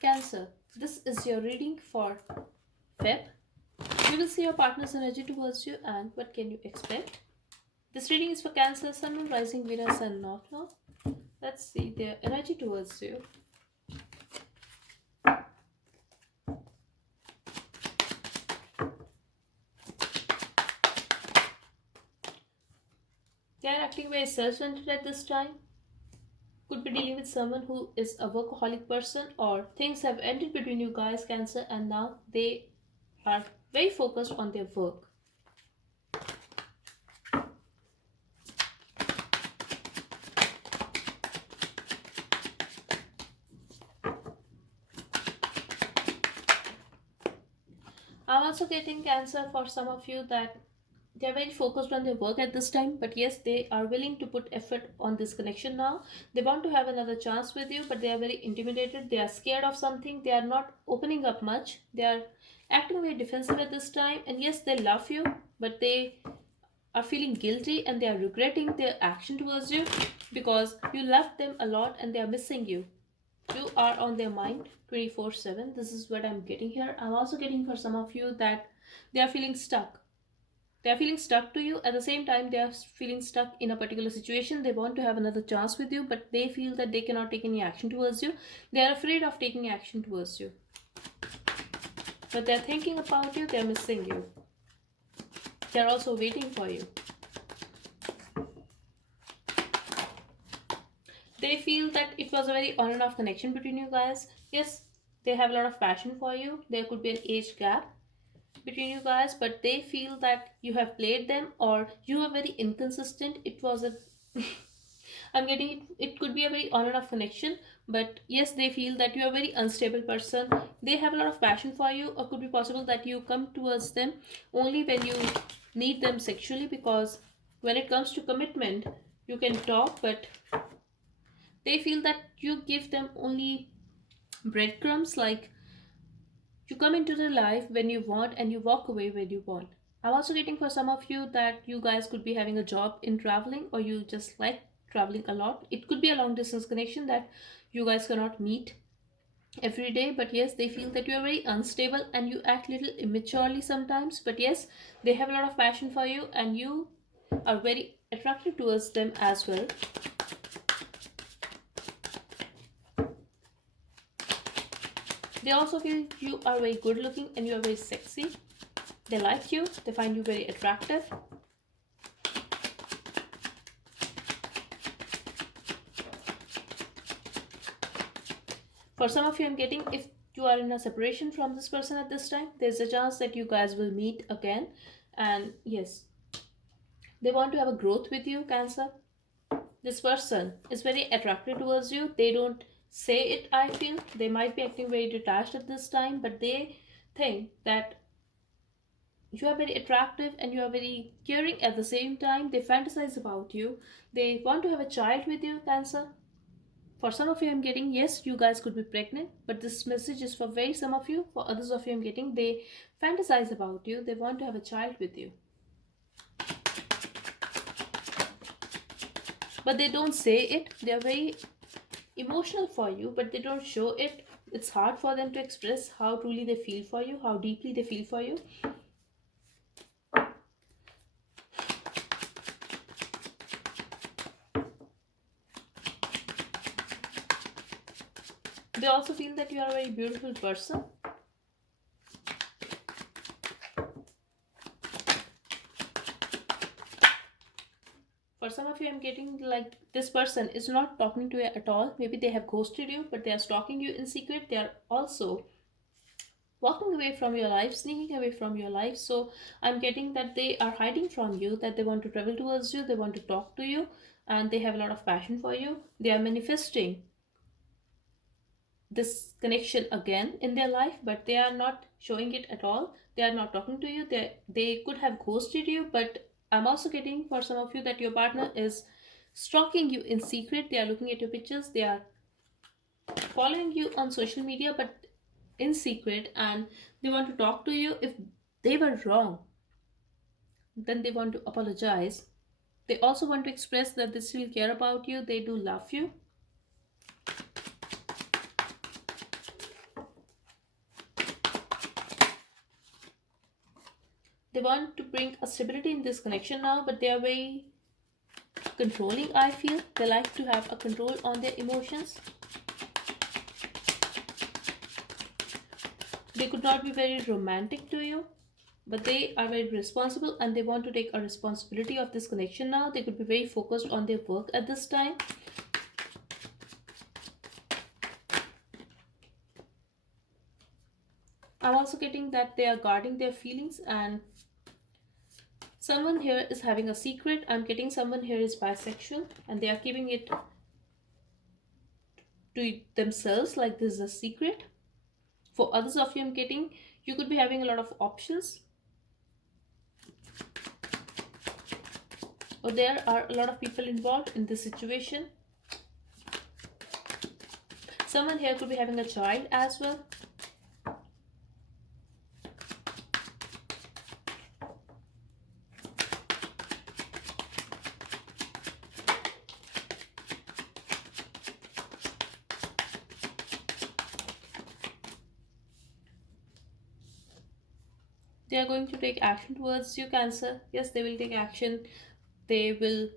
Cancer, this is your reading for Feb. We will see your partner's energy towards you and what can you expect. This reading is for Cancer, Sun, Moon, Rising, Venus, and North Node. Let's see their energy towards you. They are acting very self-centered at this time. Could be dealing with someone who is a workaholic person, or things have ended between you guys, Cancer, and now they are very focused on their work. I'm also getting Cancer for some of you that they're very focused on their work at this time, but yes, they are willing to put effort on this connection now. They want to have another chance with you, but they are very intimidated. They are scared of something. They are not opening up much. They are acting very defensive at this time, and yes, they love you, but they are feeling guilty and they are regretting their action towards you because you loved them a lot and they are missing you. You are on their mind 24/7. This is what I'm getting here. I'm also getting for some of you that they are feeling stuck. They are feeling stuck to you. At the same time, they are feeling stuck in a particular situation. They want to have another chance with you, but they feel that they cannot take any action towards you. They are afraid of taking action towards you. But they're thinking about you, they're missing you. They're also waiting for you. They feel that it was a very on and off connection between you guys. Yes, they have a lot of passion for you. There could be an age gap between you guys, but they feel that you have played them or you are very inconsistent. It was a I'm getting it. It could be a very on and off connection, but yes, they feel that you are a very unstable person. They have a lot of passion for you, or could be possible that you come towards them only when you need them sexually, because when it comes to commitment, you can talk, but they feel that you give them only breadcrumbs, like you come into their life when you want and you walk away when you want. I'm also getting for some of you that you guys could be having a job in traveling, or you just like traveling a lot. It could be a long distance connection that you guys cannot meet every day, but yes, they feel that you are very unstable and you act little immaturely sometimes, but yes, they have a lot of passion for you and you are very attractive towards them as well. They also feel you are very good looking and you are very sexy. They like you, they find you very attractive. For some of you, I'm getting, if you are in a separation from this person at this time, there's a chance that you guys will meet again. And yes, they want to have a growth with you, Cancer. This person is very attracted towards you. They don't say it, I feel. They might be acting very detached at this time, but they think that you are very attractive and you are very caring at the same time. They fantasize about you. They want to have a child with you, Cancer. For some of you, I'm getting, yes, you guys could be pregnant, but this message is for very some of you. For others of you, I'm getting, they fantasize about you. They want to have a child with you. But they don't say it. They are very emotional for you, but they don't show it. It's hard for them to express how truly they feel for you, how deeply they feel for you. They also feel that you are a very beautiful person. For some of you, I'm getting like this person is not talking to you at all. Maybe they have ghosted you, but they are stalking you in secret. They are also walking away from your life, sneaking away from your life. So I'm getting that they are hiding from you, that they want to travel towards you, they want to talk to you, and they have a lot of passion for you. They are manifesting this connection again in their life, but they are not showing it at all. They are not talking to you. They could have ghosted you, but I'm also getting for some of you that your partner is stalking you in secret. They are looking at your pictures, they are following you on social media, but in secret, and they want to talk to you. If they were wrong, then they want to apologize. They also want to express that they still care about you, they do love you. they want to bring a stability in this connection now, but they are very controlling. I feel they like to have a control on their emotions. They could not be very romantic to you, but they are very responsible and they want to take a responsibility of this connection now. They could be very focused on their work at this time. I'm also getting that they are guarding their feelings, and someone here is having a secret. I'm getting someone here is bisexual and they are keeping it to themselves like this is a secret. For others of you, I'm getting you could be having a lot of options, or there are a lot of people involved in this situation. Someone here could be having a child as well. They are going to take action towards you, Cancer. Yes, they will take action. They will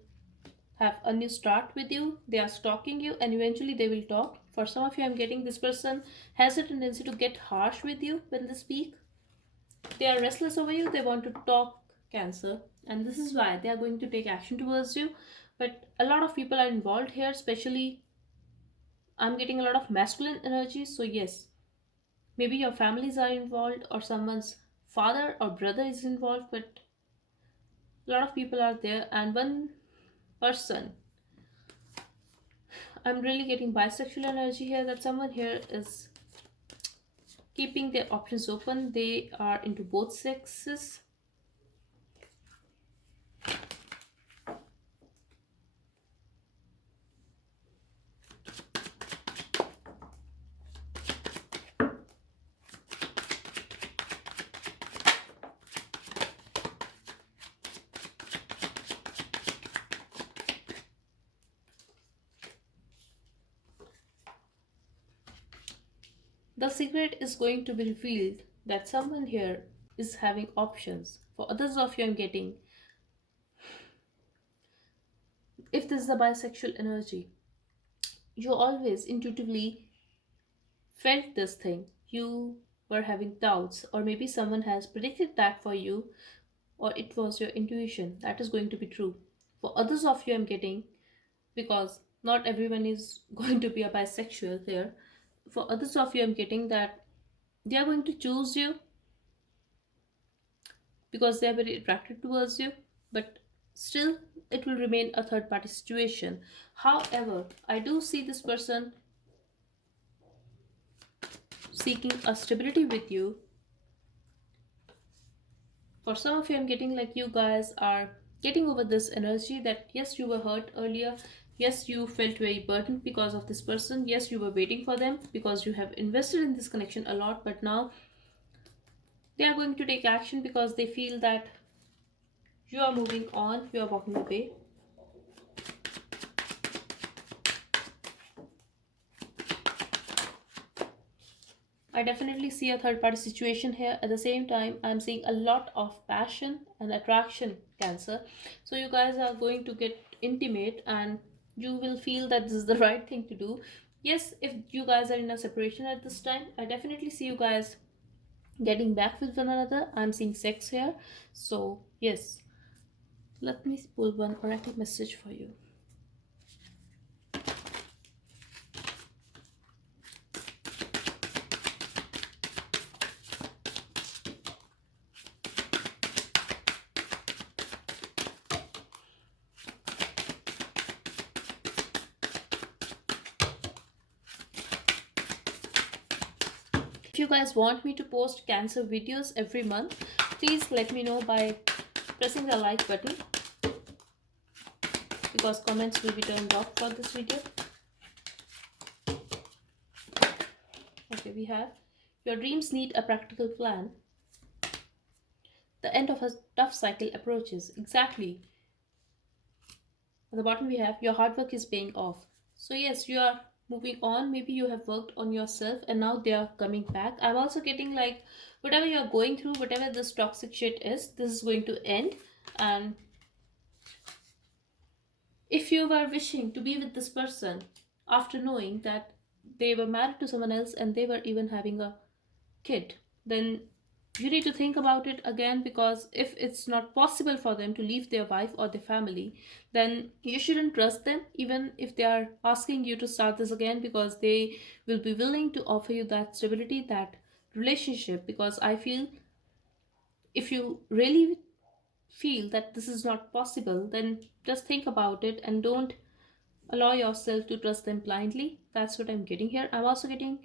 have a new start with you. They are stalking you and eventually they will talk. For some of you, I'm getting this person has a tendency to get harsh with you when they speak. They are restless over you. They want to talk, Cancer. And this is why they are going to take action towards you. But a lot of people are involved here, especially I'm getting a lot of masculine energy. So, yes, maybe your families are involved or someone's father or brother is involved, but a lot of people are there. And one person, I'm really getting bisexual energy here, that someone here is keeping their options open. They are into both sexes. The secret is going to be revealed that someone here is having options. For others of you, I'm getting if this is a bisexual energy, you always intuitively felt this thing. You were having doubts, or maybe someone has predicted that for you, or it was your intuition. That is going to be true. For others of you, I'm getting because not everyone is going to be a bisexual here. For others of you, I'm getting that they are going to choose you because they are very attracted towards you, but still it will remain a third party situation. However, I do see this person seeking a stability with you. For some of you, I'm getting like you guys are getting over this energy that yes, you were hurt earlier. Yes, you felt very burdened because of this person. Yes, you were waiting for them because you have invested in this connection a lot, but now they are going to take action because they feel that you are moving on, you are walking away. I definitely see a third party situation here. At the same time, I'm seeing a lot of passion and attraction, Cancer. So, you guys are going to get intimate and you will feel that this is the right thing to do. Yes, if you guys are in a separation at this time, I definitely see you guys getting back with one another. I'm seeing sex here. So, yes, let me pull one oracle message for you. If you guys want me to post Cancer videos every month, please let me know by pressing the like button because comments will be turned off for this video. Okay, we have your dreams need a practical plan. The end of a tough cycle approaches. Exactly. At the bottom we have your hard work is paying off. So yes, you are moving on. Maybe you have worked on yourself and now they are coming back. I'm also getting like whatever you're going through, whatever this toxic shit is, this is going to end. And if you were wishing to be with this person after knowing that they were married to someone else and they were even having a kid, then you need to think about it again, because if it's not possible for them to leave their wife or their family, then you shouldn't trust them even if they are asking you to start this again, because they will be willing to offer you that stability, that relationship. Because I feel if you really feel that this is not possible, then just think about it and don't allow yourself to trust them blindly. That's what I'm getting here. I'm also getting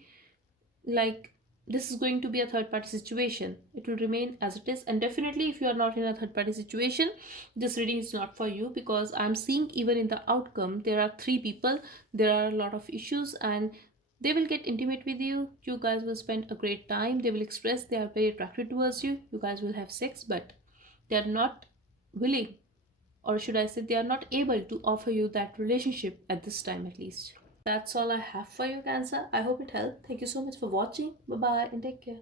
like this is going to be a third party situation. It will remain as it is, and definitely if you are not in a third party situation, this reading is not for you, because I'm seeing even in the outcome there are three people, there are a lot of issues, and they will get intimate with you. You guys will spend a great time. They will express they are very attracted towards you. You guys will have sex, but they are not willing, or should I say, they are not able to offer you that relationship at this time at least. That's all I have for you, Cancer. I hope it helped. Thank you so much for watching. Bye bye and take care.